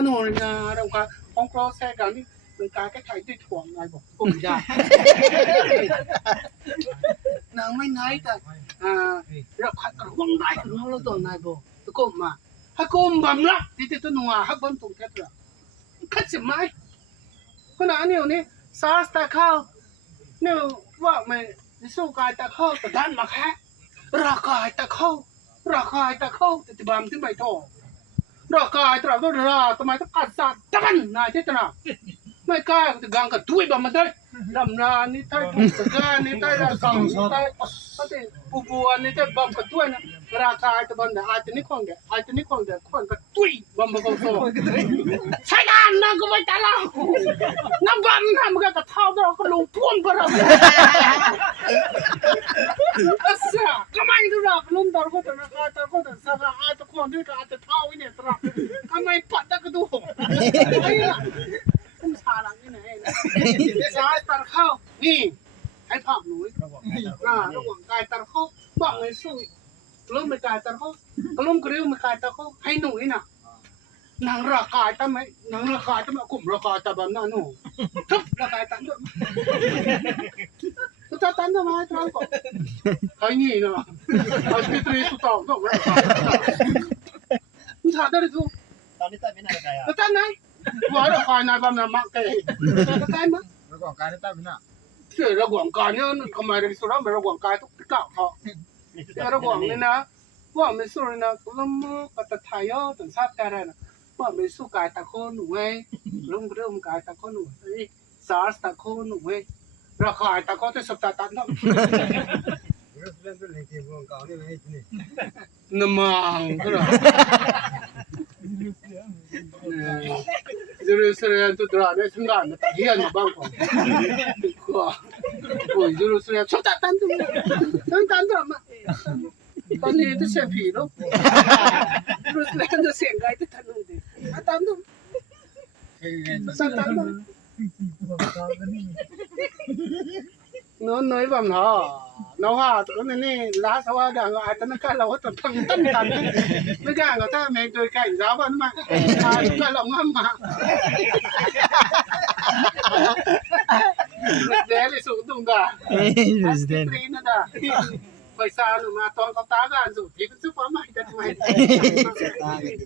ano na đâu cả phong pro xe cả đi người ta cái thầy tôi thuồng ngàyบอกcùng ra nàngไม่ไหนแต่เราขัดกระวังได้ถึงเราตัวนายบอกตะกุมมาฮักกุมบัมละที่ตัวนัวฮักบัมตรงแค่ตัวขัดสิไหมคนนั้นเนี่ยซาสตาเข้าเนี่ยว่าไม่สู้กายตาเข้าแต่ด้านมาแค่ราคาตาเข้าแต่บามที่ไม่ทอราคาตราตัวราทำไมต้องกัดสัตว์ตันนายที่ตนาไม่กล้าจะกังกับด้วยบามมาได้ดำนานี่ไทยปุ๊บกันนี่ไทยละกังนี่ไทยก็ที่ปูอันนี่ไทยบามกับด้วยนะราคาตะบันเดอาจจะนี่คนกับด้วยบามมาก็โซ่ใช่กันนะก็ไม่ตายแล้วน้ำบามทำกันกับเท้าเราก็ลงพ่วงไปแล้วก็ไม่รู้หรอกลุงตอนก็แต่ราคาตอนก็แต่สักอาจจะคนด้วยก็อาจจะเท่าวิเนี่ยตราทำไมปัดตะกระดูกไอ้ล่ะคุณชาลังนี่ไหนชาตัดเข้านี่ให้ภาพหนุ่ยระหว่างกายตัดเข้าบอกเลยสู้ล้มไม่กายตัดเข้าล้มกระดิ่งไม่กายตัดเข้าให้หนุ่ยน่ะนางราคาทำไมนางราคาทำไมกลุ่มราคาตะบันน่ะหนูทุบราคาตัดด้วยตัวตันทำไมตรังก่อนไอ้นี่เนาะอาชีพนี้สุดต่อต้องราคามึงถามได้หรือตอนนี้ตันไม่น่าจะไกลอ่ะตันไหนว่าราคานายบำนาญมากเกินตันมั้ยระหว่างกายตันไม่น่าเชื่อระหว่างกายเนี่ยทำไมเรื่องสุราไม่ระหว่างกายทุกที่เก่าเขาระหว่างนี่นะว่าไม่สู้เลยนะก็ล้มก็ตัดทายถึงชาติอะไรนะว่าไม่สู้กายตะโคนหนูเว้ยล้มเริ่มกายตะโคนหนูสารตะโคนหนูเว้ยราคาตะโคนที่สุดตันทั้งน้ำมันก็ได้Jerusalem tu terada senggan tak hian bangkong. Wah. Oh Jerusalem sudah tantu. Tantu mak. Tadi itu sepi loh. Jerusalem tu senggai itu tantu. Tantu. Tantu. Nó nói bằng họ nó hòa tụi nó này lá sao ra gà ai tao nó cái lâu hết thằng tân nó gà người ta mẹ tôi cảnh giáo vẫn mà cái lòng ngâm mà để lại xuống tung cả cái nó đã phải sao nữa mà toàn có tá gà rủ thì cứ giúp quá mày cho mày